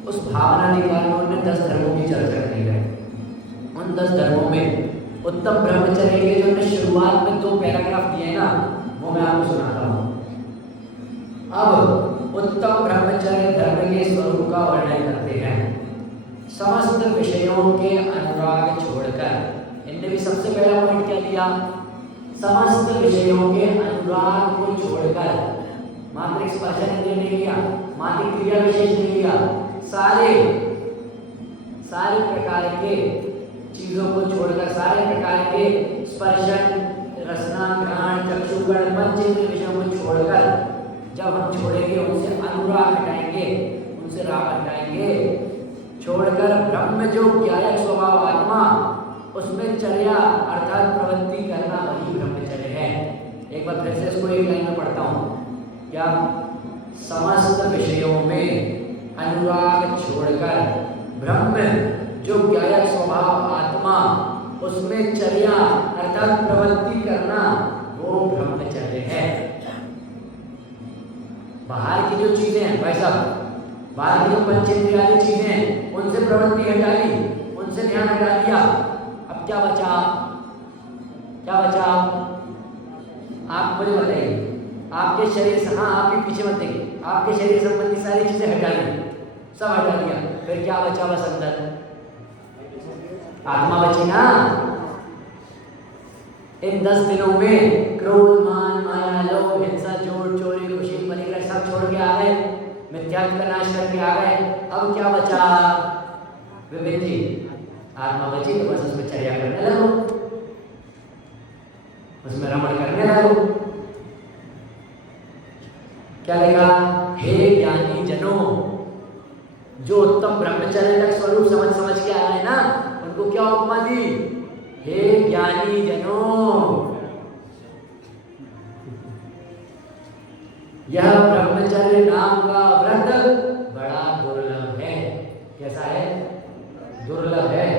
उस भावना अधिकार में उन्होंने 10 धर्मों की चर्चा करी है। उन 10 धर्मों में उत्तम ब्रह्मचर्य के जो उन्होंने शुरुआत में 2 पैराग्राफ दिए हैं ना, वो मैं आपको सुनाता हूँ। अब उत्तम ब्रह्मचर्य धर्म के स्वरूप का वर्णन करते हैं। समस्त विषयों के अनुराग छोड़कर, इनने भी सबसे पहला पॉइंट क्या लिया? समस्त विषयों के अनुराग को छोड़कर, मात्र स्पर्शन इंद्रिय नहीं लिया, मात्र क्रिया विशेष नहीं लिया, सारे प्रकार के चीजों को छोड़कर, सारे प्रकार के स्पर्शन, रसना, घ्राण, चक्षुगण, पंचेंद्रिय विषयों को छोड़कर, जब हम छोड़ेंगे उनसे अनुराग हटाएंगे, उनसे राग हटाएंगे, छोड़कर ब्रह्म जो ज्ञायक स्वभाव आत्मा, उसमें चर्या अर्थात प्रवृत्ति करना, वही ब्रह्मचर्य है। एक बार फिर से इसको एक लाइन में पढ़ता हूँ। क्या? समस्त विषयों में अनुराग छोड़कर ब्रह्म जो ज्ञायक स्वभाव आत्मा, उसमें चर्या अर्थात प्रवृत्ति करना, वो ब्रह्मचर्य है। बाहर की जो चीजें हैं भाई साहब, बाहर की जो पंचेंद्रियाली चीजें हैं, उनसे प्रवृत्ति हटा ली, उनसे ध्यान हटा दिया, अब क्या बचा? क्या बचा? आप मुझे बताइए। आपके शरीर से, हाँ आपके पीछे मत देखिए, आपके शरीर संबंधी सारी चीजें हटा ली, सब हटा दिया, फिर क्या बचा? बस अंदर आत्मा बची ना। इन 10 दिनों में क्रोध, मान, माया, लोभ, हिंसा, झूठ, चोरी, खुशी, परिग्रह सब छोड़ के आ गए, मिथ्यात्व का नाश करके आ गए। अब क्या बचा? विवेक जी, आत्मा बची तो बस उसमें चर्या करने लगो, उसमें रमण करने लगो। क्या लिखा? हे ज्ञानी जनों, जो उत्तम ब्रह्मचर्य का स्वरूप समझ के आए हैं ना, उनको क्या उपमा दी? हे ज्ञानी जनों, यह ब्रह्मचर्य नाम का व्रत बड़ा दुर्लभ है। कैसा है? दुर्लभ है।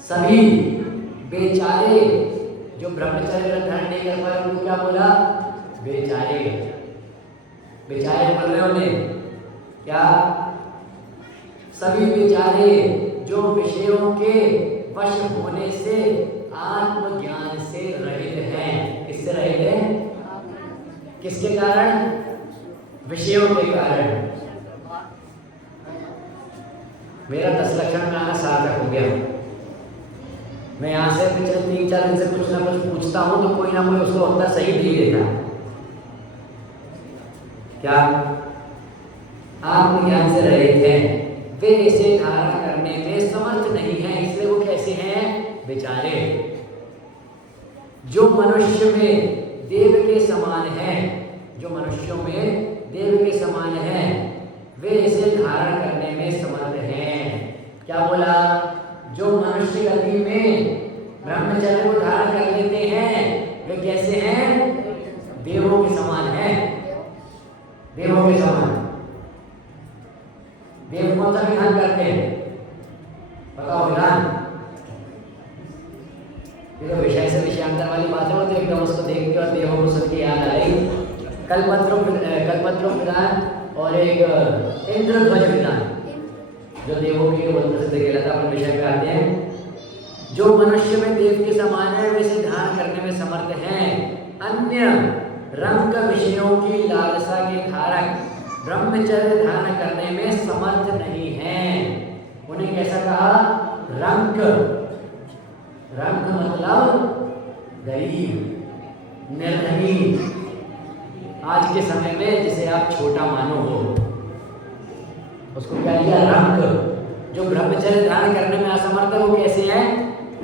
सभी बेचारे जो ब्रह्मचर्य व्रत धारण नहीं कर पाए उनको क्या बोला? बेचारे। बेचारे बोल रहे उन्हें क्या? सभी बेचारे जो विषयों के वश होने से आत्मज्ञान से रहित हैं। किससे रहित हैं? किसके कारण? विषयों के कारण। मेरा 10 लक्षण में आना सार्थक हो गया। मैं यहाँ से पिछले 3-4 दिन से कुछ ना कुछ पूछता हूँ तो कोई ना कोई उसको उत्तर सही दे देता है। क्या? आत्मज्ञान से रहित हैं, वे इसे धारण करने में समर्थ नहीं हैं, इसलिए वो कैसे हैं? बेचारे। जो मनुष्य में देव के समान है, जो मनुष्यों में देव के समान है, वे इसे धारण करने में समर्थ हैं। क्या बोला? जो मनुष्य गति में ब्रह्मचर्य को धारण कर लेते हैं वे कैसे हैं? देवों के समान हैं। देवों के समान। देव कौन सा विधान करते हैं? बताओ विधान। ये तो विषय से विषयांतर वाली बात है, वो तो एकदम उसको देख के और देवों को सुन के याद आ रही। कल्पत्रों विधान और एक इंद्रध्वज विधान जो देवों के मंत्र से देखे था। अपन विषय पे आते हैं। जो मनुष्य में देव के समान है वैसे धारण करने में समर्थ हैं। अन्य रंग विषयों की लालसा के धारक ब्रह्मचर्य धारण करने में समर्थ नहीं हैं। उन्हें कैसा कहा? रंग। रंग मतलब गरीब, निर्धनी। आज के समय में जिसे आप छोटा मानो हो उसको क्या लिया? रंग। जो ब्रह्मचर्य धारण करने में असमर्थ है वो कैसे है?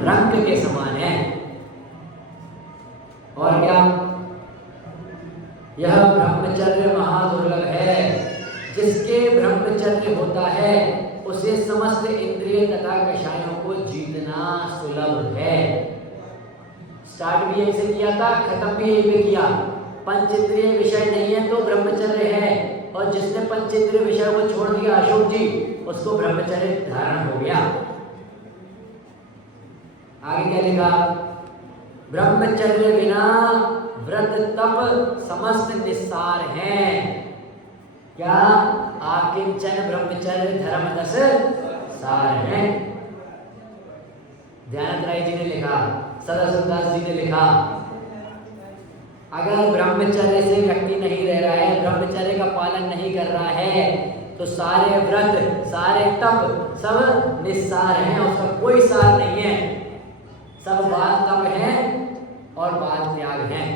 रंग के समान है। और क्या? यह ब्रह्मचर्य महादुर्लभ है। जिसके ब्रह्मचर्य होता है उसे समस्त इंद्रिय तथा कषायों को जीतना सुलभ है। स्टार्ट भी यही से किया था, खत्म भी यही पे किया। पंचेंद्रिय विषय नहीं है तो ब्रह्मचर्य है, और जिसने पंचेंद्रिय विषय को छोड़ दिया अशोक जी, उसको ब्रह्मचर्य धारण हो गया। आगे क्या लिखा? ब्रह्मचर्य बिना व्रत तप समस्त निस्सार हैं। क्या? आकिंचन ब्रह्मचर्य धर्म 10 सार हैं। दयानंद राय जी ने लिखा, सदाशिवदास जी ने लिखा, अगर ब्रह्मचर्य से व्यक्ति नहीं रह रहा है, ब्रह्मचर्य का पालन नहीं कर रहा है, तो सारे व्रत सारे तप सब निस्सार हैं, उसका कोई सार नहीं है। सब बात तप है और बात त्याग है।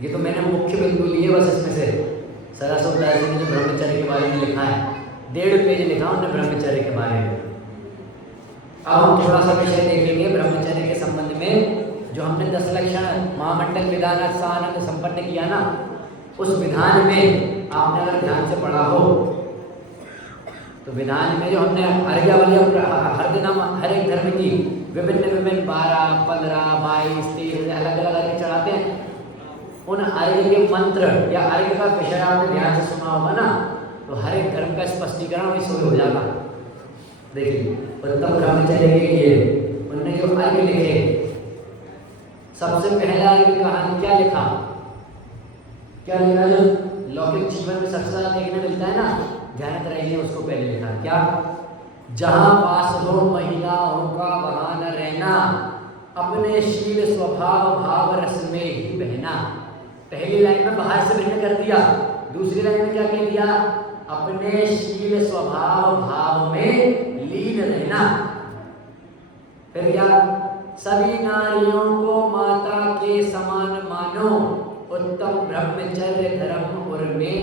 ये तो मैंने मुख्य बिंदु लिए बस इसमें से। सदाशिवदास जी ने जो ब्रह्मचर्य के बारे में लिखा है, 1.5 पेज लिखा उन्होंने ब्रह्मचर्य के बारे में। अब हम थोड़ा सा विषय देखेंगे ब्रह्मचर्य के संबंध में। जो हमने 10 लक्षण महामंडल विधान सानंद संपन्न किया ना, उस विधान में आपने अगर ध्यान से पढ़ा हो तो विधान में जो हमने अर्घ्यावली हर दिन हम हर एक धर्म की विभिन्न 12, 15, 22, 23 अलग अलग अर्घ्य चढ़ाते हैं। उन अर्घ्य के मंत्र या अर्घ्य का विषय आपने ध्यान से सुना होगा ना, तो हर एक धर्म का स्पष्टीकरण वही शुरू हो जाएगा। देखिए, उत्तम ब्रह्मचर्य के लिए उन्होंने जो अर्घ्य लिखे, सबसे पहला अर्घ्य कहानी क्या लिखा? क्या लिखा? जो लौकिक जीवन में सबसे ज्यादा देखने मिलता है ना, ध्यान रहिए, उसको पहले लिखा। क्या? जहां वास हो महिलाओं का वहां न रहना, अपने शील स्वभाव भाव रस में ही बहना। पहली लाइन में बाहर से भिन्न कर दिया, दूसरी लाइन में क्या कह दिया? अपने शील स्वभाव भाव में लीन रहना। फिर क्या? सभी नारियों को माता के समान मानो, उत्तम ब्रह्मचर्य धर्म उर में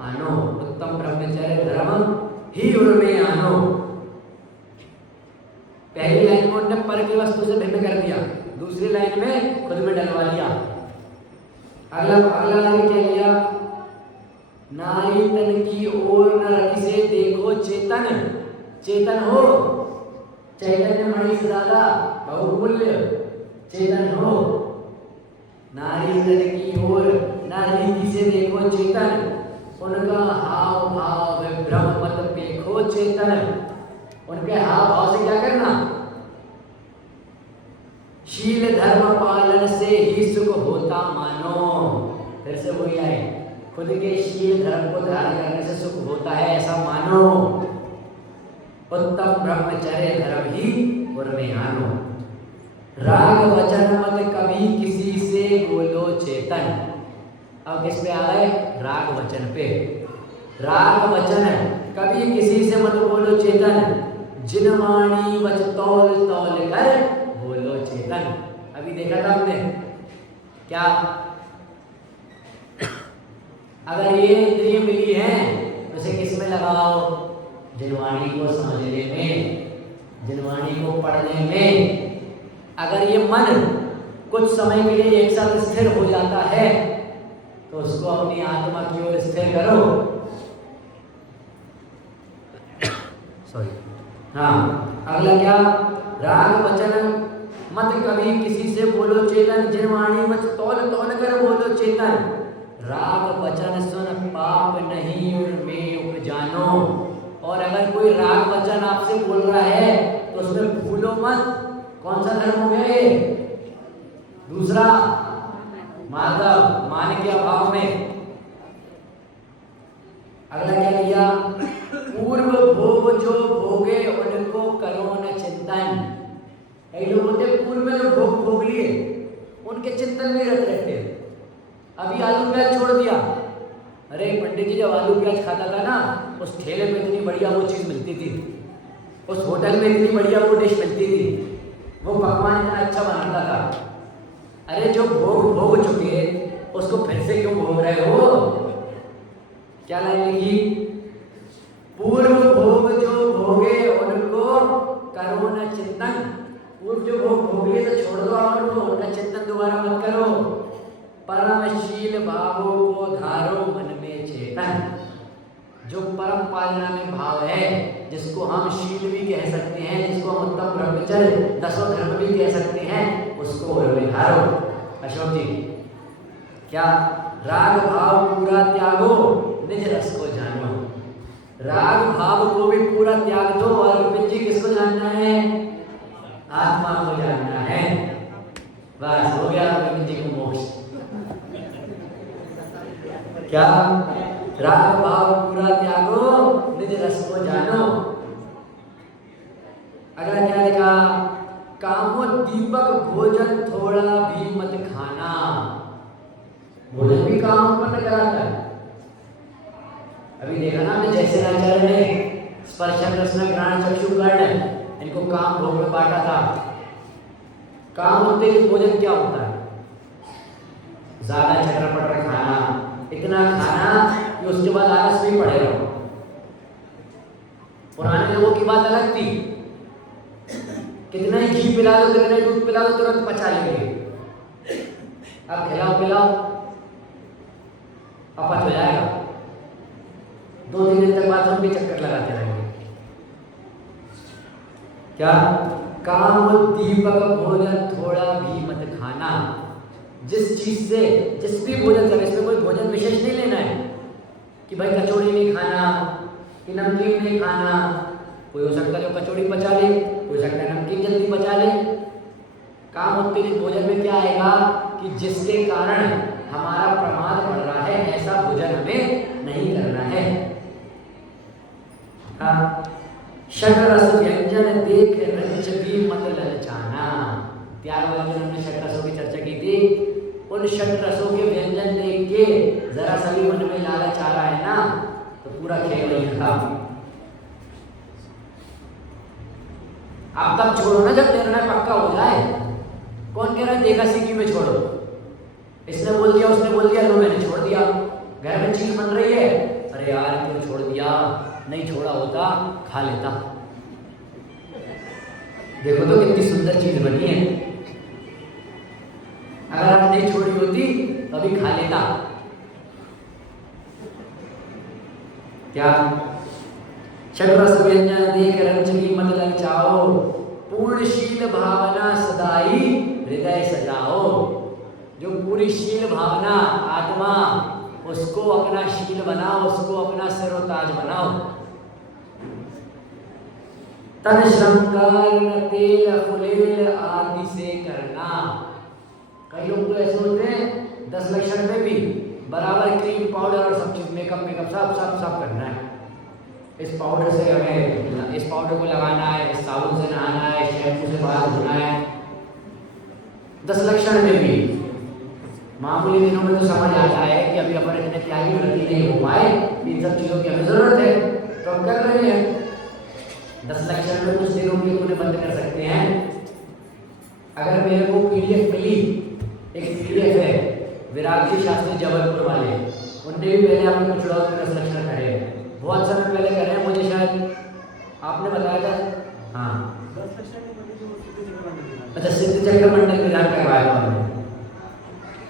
आनो। उत्तम ब्रह्मचर्य धर्म ही उर में आनो। पहली लाइन में उन्होंने पर की वस्तु से भिन्न कर दिया, दूसरी लाइन में खुद में डलवा लिया। अगला लाइन क्या लिया? नारी तन की ओर न रति से देखो चेतन। चेतन हो, चैतन्य मणि से ज्यादा बहुमूल्य चेतन हो। नारी तन की ओर न रीति से देखो चेतन, उनका हाव भाव विभ्रम मत देखो चेतन। उनके हाव भाव से क्या करना? शील धर्म पालन से ही सुख होता मानो। फिर से वही आए, खुद के शील धर्म को धारण करने से सुख होता है ऐसा मानो। उत्तम ब्रह्मचर्य धर्म ही उर्मिहानो। राग वचन मत कभी किसी से बोलो चेतन। अब किस पे आ गए? राग वचन पे। राग वचन कभी किसी से मत बोलो चेतन, जिन वाणी वच तौल तौल कर बोलो चेतन। अभी देखा था हमने क्या? अगर ये इंद्रिय मिली है तो उसे किस में लगाओ? जिनवाणी को समझने में, जिनवाणी को पढ़ने में। अगर ये मन कुछ समय के लिए एक साथ स्थिर हो जाता है तो उसको अपनी आत्मा की ओर स्थिर करो। सॉरी, हाँ, अगला क्या? राग वचन मत कभी किसी से बोलो चेतन, जिनवाणी मत तौल तौल कर बोलो चेतन। राग वचन सुन पाप नहीं उर्मे उपजानो। और अगर कोई राग वचन आपसे बोल रहा है तो उसमें भूलो मत। कौन सा धर्म हो गया ये? दूसरा, माधव, मान के अभाव में। अगला क्या किया? पूर्व भोग जो भोगे उनको करो न चिंतन। कई लोग होते पूर्व में जो भोग भोग लिए उनके चिंतन में रत रहते हैं। अभी आलू प्याज छोड़ दिया। अरे पंडित जी, जब आलू प्याज खाता था ना, उस ठेले पे इतनी बढ़िया वो चीज़ मिलती थी, उस होटल में इतनी बढ़िया वो डिश मिलती थी, वो पकवान इतना अच्छा बनाता था। अरे जो भोग भोग चुके उसको फिर से क्यों भोग रहे हो? क्या लाइन लिखी? पूर्व भोग जो भोगे उनको करो न चिंतन। पूर्व जो भोग भोग लिए तो छोड़ दो उनको, उनका चिंतन दोबारा मत करो। परमशील भावों को धारो मन में चेतन। जो परम पालना में भाव है, जिसको हम शील भी कह सकते हैं, जिसको हम उत्तम ब्रह्मचर्य दसों धर्म भी कह सकते हैं, उसको उर्मे धारो। अशोक जी, क्या? राग भाव पूरा त्यागो, निज रस को जानो। राग भाव को भी पूरा त्याग दो। और अरविंद जी, किसको जानना है? आत्मा को जानना है। बस हो गया अरविंद जी को मोक्ष। क्या? राग भाव पूरा त्यागो, निज रस को जानो। अगला क्या लिखा? कामो दीपक भोजन थोड़ा भी मत खाना। भोजन भी काम उत्पन्न कराता है। अभी देखा ना हमने, जैसे आचार्य ने स्पर्शन रसना घ्राण चक्षु कर्ण इनको काम भोग में बांटा था। काम उत्तेजित भोजन क्या होता है? ज्यादा चटर पटर खाना, इतना खाना कि उसके बाद आलस नहीं पड़ेगा। पुराने लोगों की बात अलग थी, कितना ही घी पिला दो, कितना ही दूध पिला दो, तुरंत पचा लेंगे। अब खिलाओ पिलाओ, अपच हो जाएगा। 2-3 दिन तक बाथरूम के चक्कर लगाते रहेंगे। क्या? काम दीपक भोजन थोड़ा भी मत खाना। जिस चीज से जिस भी भोजन करें, इसमें कोई भोजन विशेष नहीं लेना है कि भाई कचौड़ी नहीं खाना, कि नमकीन नहीं खाना। कोई हो सकता है जो कचौड़ी पचा ले, कोई हो सकता है नमकीन जल्दी पचा ले। काम उत्तेजित भोजन में क्या आएगा कि जिसके कारण हमारा प्रमाद बढ़ रहा है, ऐसा भोजन हमें नहीं करना है। षट रस व्यंजन देख रंच भी मत ललचाना। त्याग वाले जो हमने षट रसों की चर्चा की थी, उन षट रसों के व्यंजन देख के जरा सा भी मन में लालच आ रहा है ना, तो पूरा खेल वही खत्म। आप तब छोड़ो ना जब निर्णय पक्का हो जाए। कौन कह रहा है देखा सीखी में छोड़ो? इसने बोल दिया, उसने बोल दिया, लो मैंने छोड़ दिया। घर में चीज बन रही है, अरे यार क्यों छोड़ दिया, नहीं छोड़ा होता खा लेता। देखो तो कितनी सुंदर चीज बनी है। अगर आप नहीं छोड़ी होती तो अभी खा लेता। क्या? षट रस व्यंजन देख रंच की मत ललचाओ, पूर्णशील भावना सदाई हृदय सजाओ। जो पूरी शील भावना आत्मा, उसको अपना शील बनाओ, उसको अपना सिरोताज बनाओ। तन श्रृंगार तेल फुलेल आदि से करना। कई लोग तो ऐसे होते हैं 10 लक्षण में भी बराबर क्रीम पाउडर और सब चीज़ मेकअप सब करना है। इस पाउडर से हमें इस पाउडर को लगाना है, इस साबुन से नहाना है, शैम्पू से बाल धोना है। 10 लक्षण में भी मामूली दिनों में तो समझ आता है कि अभी अपन इतने त्यागी वृत्ति नहीं हो पाए, इन सब चीज़ों की हमें ज़रूरत है तो हम कर रहे हैं। 10 लक्षण में कुछ दिनों के लिए उन्हें बंद कर सकते हैं। अगर मेरे को PDF मिली, एक PDF है विराग जी शास्त्री जबलपुर वाले, उनने भी पहले आपने कुछ लोग 10 लक्षण करे, बहुत समय पहले कर रहे हैं, मुझे शायद आपने बताया था। हाँ, अच्छा, सिद्ध चक्र मंडल विधान करवाया था हमने।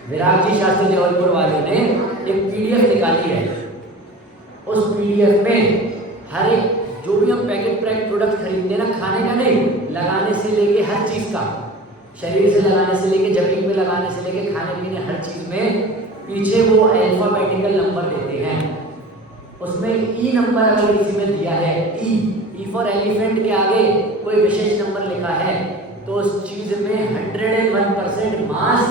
विराग जी शास्त्री जबलपुर वालों ने एक PDF निकाली है। उस PDF में हर एक जो भी हम पैकेट प्रोडक्ट खरीदते हैं ना, खाने का नहीं, लगाने से लेके हर चीज़ का, शरीर से लगाने से लेके जमीन में लगाने से लेके खाने पीने हर चीज़ में पीछे वो अल्फाबेटिकल नंबर देते हैं। उसमें ई नंबर अगर किसी में दिया है, ई फॉर एलिफेंट के आगे कोई विशेष नंबर लिखा है तो उस चीज़ में 101% मांस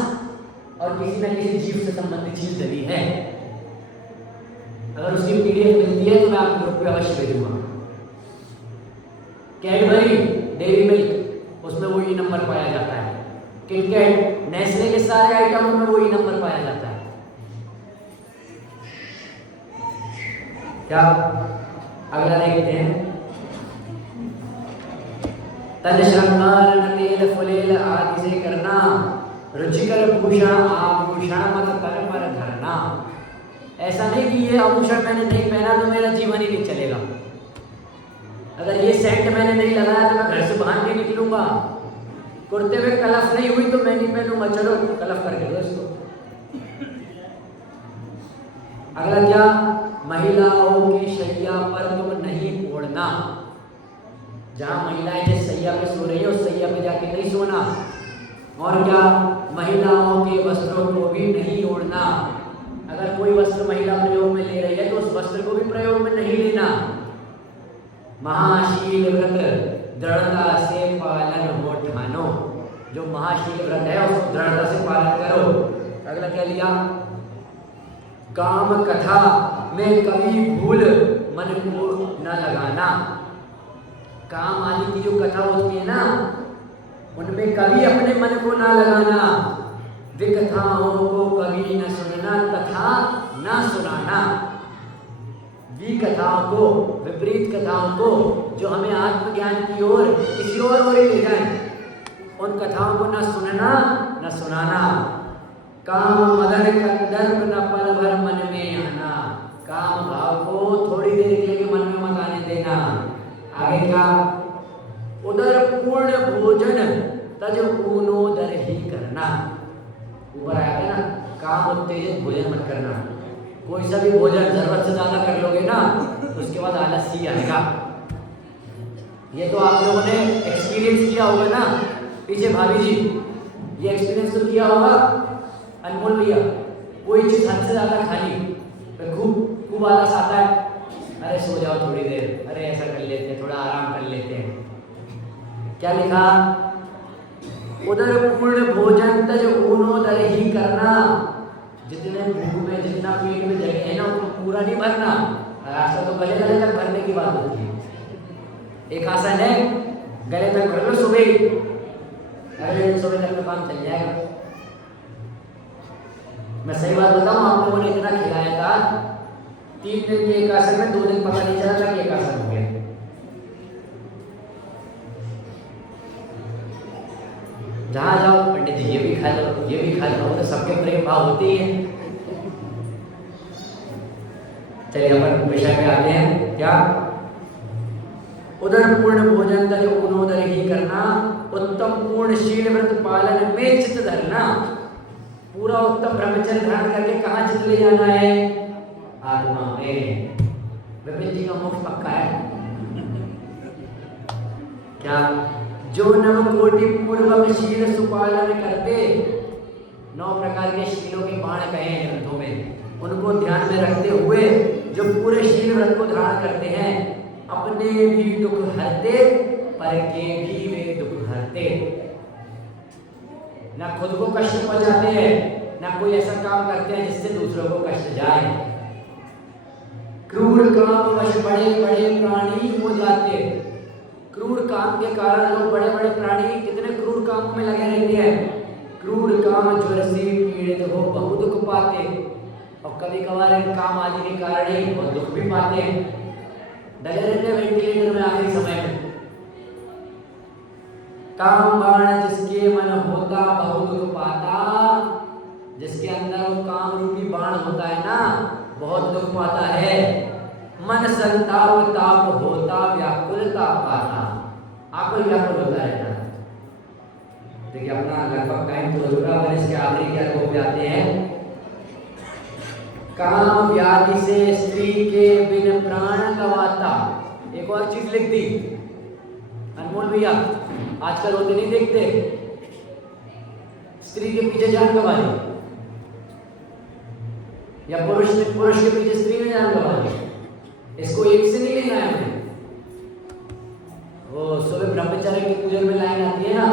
और किसी न किसी जीव से संबंधित चीज डली है। अगर उसकी PDF मिलती है तो मैं आपको ग्रुप पे अवश्य भेजूंगा। कैडबरी डेयरी मिल्क, उसमें वो ई नंबर पाया जाता है। किटकैट, नेस्ले के सारे आइटमों में वो ई नंबर पाया जाता है। क्या अगला देखते हैं। तन श्रृंगार नटेल फुलेल आदि से करना, रुचिकर भूषण आभूषण मत तन पर धरना। ऐसा नहीं कि ये आभूषण मैंने नहीं पहना तो मेरा जीवन ही नहीं चलेगा। अगर ये सेंट मैंने नहीं लगाया तो मैं घर से बाहर नहीं निकलूंगा। कुर्ते में कलफ नहीं हुई तो मैं नहीं पहनूंगा, चलो कलफ करके दो इसको। अगला क्या, महिलाओं की शैया पर तुम नहीं ओढ़ना। जहां महिलाएं जिस शैया पे सो रही है उस शैया पे जाके नहीं सोना। और क्या, महिलाओं के वस्त्रों को भी नहीं ओढ़ना। अगर कोई वस्त्र महिला प्रयोग में ले रही है तो उस वस्त्र को भी प्रयोग में नहीं लेना। महाशील व्रत दृढ़ता से पालन हो ठानो। जो महाशील व्रत है उसको दृढ़ता से पालन करो। अगला क्या लिया, काम कथा में कभी भूल मन को न लगाना। काम आदि की जो कथा होती है ना, उनमें कभी अपने मन को ना लगाना। विकथाओं को कभी न सुनना तथा न सुनाना। विकथाओं को, विपरीत कथाओं को जो हमें आत्मज्ञान की ओर किसी और ले जाए, उन कथाओं को न सुनना न सुनाना। काम मदन कंदर्प न पल भर मन में आना। काम भाव को थोड़ी देर के लिए मन में मत आने देना। आगे क्या, उदर पूर्ण भोजन तज ऊनोदर ही करना। ऊपर आया था ना, काम उत्तेजित भोजन मत करना। कोई सा भी भोजन जरूरत से ज्यादा कर लोगे ना उसके बाद आलस ही आएगा। ये तो आप लोगों ने एक्सपीरियंस किया होगा ना, पीछे भाभी जी ये एक्सपीरियंस तो किया होगा। अनमोल भैया, कोई चीज हद से ज्यादा खाली तो खूब आलस आता है। अरे सो जाओ थोड़ी देर, अरे ऐसा कर लेते हैं, थोड़ा आराम कर लेते हैं। क्या लिखा, उदर पूर्ण भोजन तज ऊनोदर ही करना। जितने भूख में, जितना पेट में जगह है ना उसको पूरा नहीं भरना। रास्ता तो गले तक भरने की बात होती है। एक आसन है, गले तक भर लो सुबह, अगले दिन सुबह तक काम चल जाएगा। मैं सही बात बताऊं, आप लोगों ने इतना खिलाया था, 3 दिन के एक आसन में 2 दिन पता नहीं चला था कि एक आसन हो गया। जहाँ जाओ पंडित जी ये भी खा लो, ये भी खा लो, तो सबके प्रेम भाव होते ही है। चलिए अपन विषय में आते हैं। क्या, उदर पूर्ण भोजन तज ऊनोदर ही करना। उत्तम पूर्ण शील व्रत पालन में चित्त धरना। पूरा उत्तम ब्रह्मचर्य धारण करके कहाँ चित्त ले जाना है, आत्मा में। विपिन जी का मोक्ष पक्का है। क्या, जो नव कोटि पूर्वक शील सुपालन करते, 9 प्रकार के शीलों के बाण कहे हैं ग्रंथों में, उनको ध्यान में रखते हुए जो पूरे शील व्रत को धारण करते हैं, अपने भी दुख हरते पर के भी वे दुख हरते। ना खुद को कष्ट पहुंचाते हैं ना कोई ऐसा काम करते हैं जिससे दूसरों को कष्ट जाए। क्रूर काम वश बड़े बड़े प्राणी हो जाते। क्रूर काम के कारण लोग बड़े बड़े प्राणी कितने क्रूर कामों में लगे रहते हैं। क्रूर काम ज्वर से पीड़ित हो बहुत दुख पाते, और कभी कभार इन काम आदि के कारण ही बहुत दुख भी पाते हैं। डरे रहते हैं वेंटिलेटर में आखिरी समय में। काम बाण जिसके मन होता बहुत दुख पाता, जिसके अंदर वो काम रूपी बाण होता है ना, बहुत दुख पाता है। मन संताप ताप होता व्याकुलता पाता, आकुल व्याकुल होता रहता है। देखिए अपना लगभग टाइम तो हो चुका, पर इसके आखिरी क्या को पे आते हैं। काम व्याधि से स्त्री के बिन प्राण गवाता। एक और चीज लिख दी अनमोल भैया, आजकल होते नहीं देखते, स्त्री के पीछे जान गवा दी, या पुरुष के पीछे स्त्री ने जान गवा दी। इसको एक से नहीं लेना है हमें। वो सुबह ब्रह्मचर्य की पूजन में लाइन आती है ना,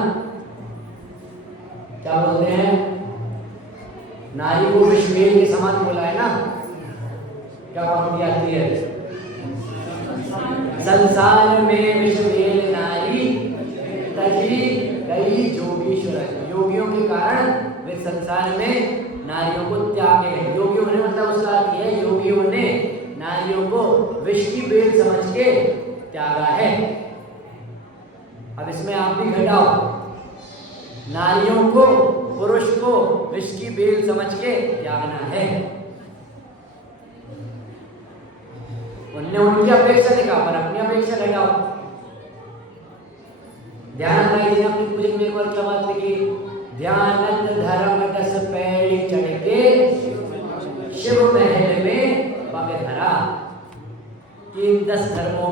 क्या बोलते हैं, नारी को विषमेल के समान बोला है ना। क्या पंक्ति आती है, संसार में विषमेल नारी तजी गई जोगीश्वर। योगियों के कारण वे संसार में नारियों को त्यागे। योगियों ने मतलब उसका अर्थ है, योगियों ने नारियों को विष की बेल समझ के त्यागा है। अब इसमें आप भी घटाओ, नारियों को पुरुष को विष की बेल समझ के त्यागना है। उनने उनकी अपेक्षा दिखा, पर अपनी अपेक्षा घटाओ। ध्यान भाई जी ने अपनी पूजन में एक बार क्या बात लिखी, ध्यान धर्म दस पैड़ी चढ़ के शिव महल में पग धरा। इन 10 धर्मों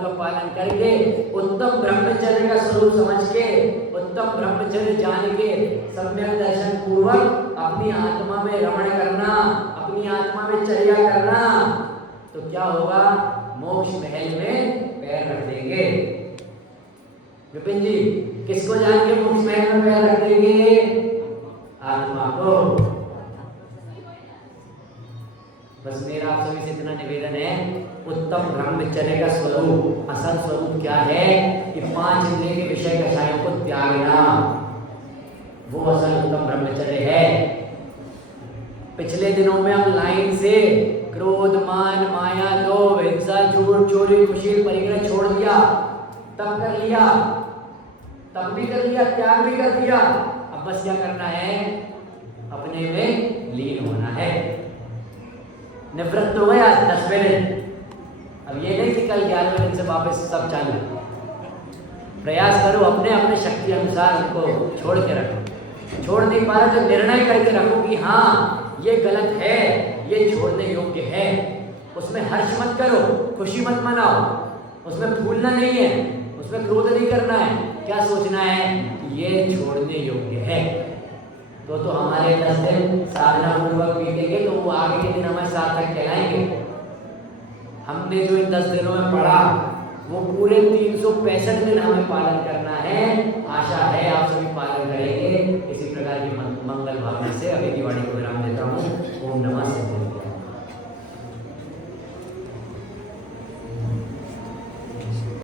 का पालन करके उत्तम ब्रह्मचर्य का स्वरूप समझ के, उत्तम ब्रह्मचर्य जान के, सम्यक दर्शन पूर्वक अपनी आत्मा में रमण करना, अपनी आत्मा में चर्या करना, तो क्या होगा, मोक्ष महल में पैर रख देंगे। विपिन जी, किसको जान के मोक्ष महल में पैर रख देंगे? आत्मा को। बस मेरा आप सभी से इतना निवेदन है, उत्तम ब्रह्मचर्य का स्वरूप, असल स्वरूप क्या है कि 5 इंद्रिय के विषय कषायों को त्यागना, वो असल उत्तम ब्रह्मचर्य है। पिछले दिनों में हम लाइन से क्रोध मान माया लोभ हिंसा झूठ चोरी कुशील परिग्रह छोड़ दिया, तब कर लिया, तब भी कर लिया, त्याग भी कर दिया। अब बस क्या करना है, अपने में लीन होना है। निवृत्त हो गया 10वें दिन, अब ये नहीं कि कल 11वें दिन से वापस सब चालू। प्रयास करो अपने अपने शक्ति अनुसार उनको छोड़ के रखो। छोड़ नहीं पा रहे तो निर्णय करके रखो कि हाँ ये गलत है, ये छोड़ने योग्य है। उसमें हर्ष मत करो, खुशी मत मनाओ, उसमें भूलना नहीं है, उसमें क्रोध नहीं करना है। क्या सोचना है, ये छोड़ने योग्य है। तो हमारे 10 दिन साधना पूर्वक बीतेंगे तो वो आगे के दिन हमें सार्थक कहलाएंगे। हमने जो इन 10 दिनों में पढ़ा वो पूरे 365 दिन हमें पालन करना है। आशा है आप सभी पालन करेंगे।